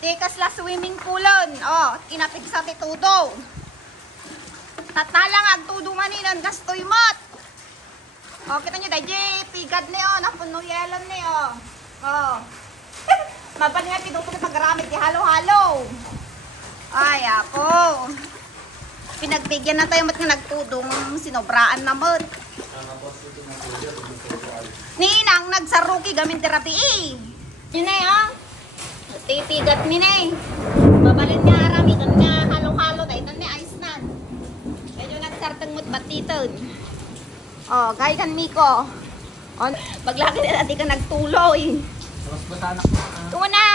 Tikas la swimming poolon. Oh, kinapig sa titudo. Tatalang ag tudo maninan gastoy mat. Oh, kita nyo dahil pigad ni oh, napuno yelon ni oh. Oh. Maban nga tinuto na pagramit di halo-halo. Ay, ako. Pinagbigyan na tayo mat nga nagtudong sinobraan na mat. Ninang nagsaruki gamin terapi eh. Yun na oh. Tipigat ni ne. Babalin nga arami kan nga halo-halo dahil ni ice nan. Medyo nagsartang mo't batiton. Oh, gaya kan Miko. Oh, paglaki na natin ka nagtuloy. Tapos ba sana ka? Tuwa na.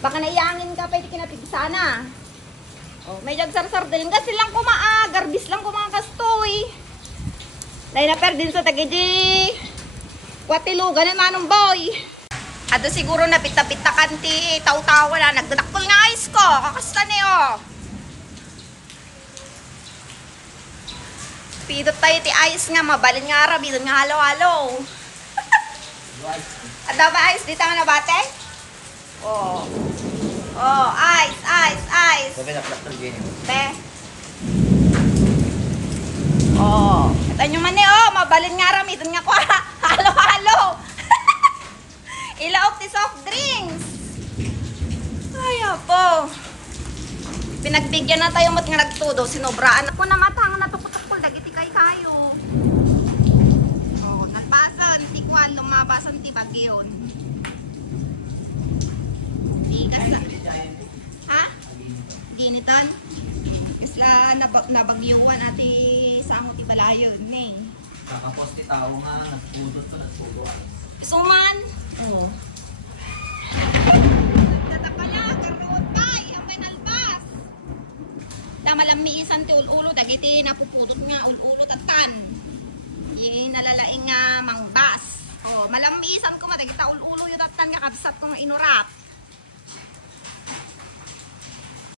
Baka naiyangin ka pwede kinapigsana. Oh, medyo nagsar-sar din kasi lang kumaa, garbis lang kumang kastoy. Dahil na per din sa tagiji. Kwatilugan na manong boy. Ato siguro na pita-pita kanti, taw-tawa na, nagdadakpol nga ice ko, kakasta niyo. Pidot tayo ti ice nga, mabalin nga arabi, doon nga halo-halo. Ada ba ice? Dito nga na bate? Oh. Oh, ice, ice, ice. Sabi na plaster gini. Te. Oh. Ito nyo man oh, mabalin nga arabi, doon nga ko halo-halo. Ilaok ti soft drinks. Ay, po. Pinagbigyan na tayo mat nga nagtudo. Sinobraan ako na matang natuputakol. Dagiti kay kayo. Oh, nalbasan. Tikwan. Lumabasan ti bagyon. Tigas na. Ha? Ginitan? Isla nabagyuan ati sa amo ti balayon. Kakapos ti tao nga, nagpudot to nagtudo. Isuman. Oh. Tatapala, karoon pa, yung penalbas. Malamiisan ti ulo, dagiti napupudot nga ulo tatan. Yung nalalaing nga mangbas. Oh, malamiisan ko dagita ulo yung tatan nga kabsat kong inurap.